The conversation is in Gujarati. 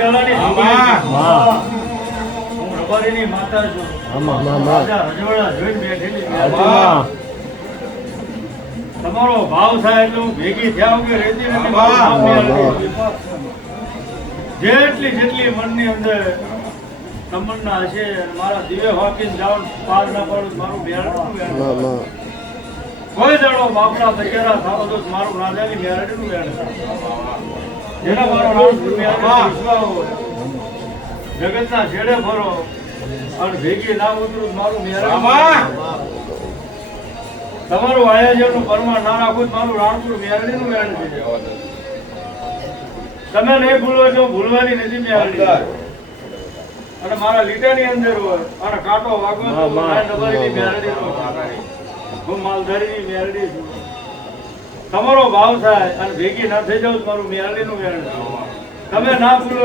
પહેલાની હું રબારીની માતા છું. રાજા રજવાડા જોઈને બેઠેલી મેલડી. તમારો ભાવ થાય એટલે હું ભેગી થયા વગર રહેતી નથી. મારું નામ મેલડી. જેટલી મનની અંદર તમન્ના હશે મારા દિવે વાકીને જાવ પાર ના પાડું મારું મેલડીનું કોઈ દાડો બાપડા બચેરા થાવ તો મારું રાજાની મેલડીનું વેણ જેના મારો રાણપુર મેલડી વિશ્વાસ હોય જગતના છેડે ફરો અને ભેગી ના ઉતરું મારું મેલડી. તમારું આયોજનનું પરમાણ ના રાખું મારું રાણપુર મેલડીનું વેણ છે. તમે નહીં ભૂલો છો ભૂલવાની નથી મેલડી. અને મારા લીટાની અંદર હોય અને કાંટો વાગો તો ડબરીની મેલડીનો હું માલધારીની મેલડી છું. તમારો ભાવ થાય અને ભેગી ના થઈ જાવ મારું મેલડીનું વેણ. તમે ના ભૂલો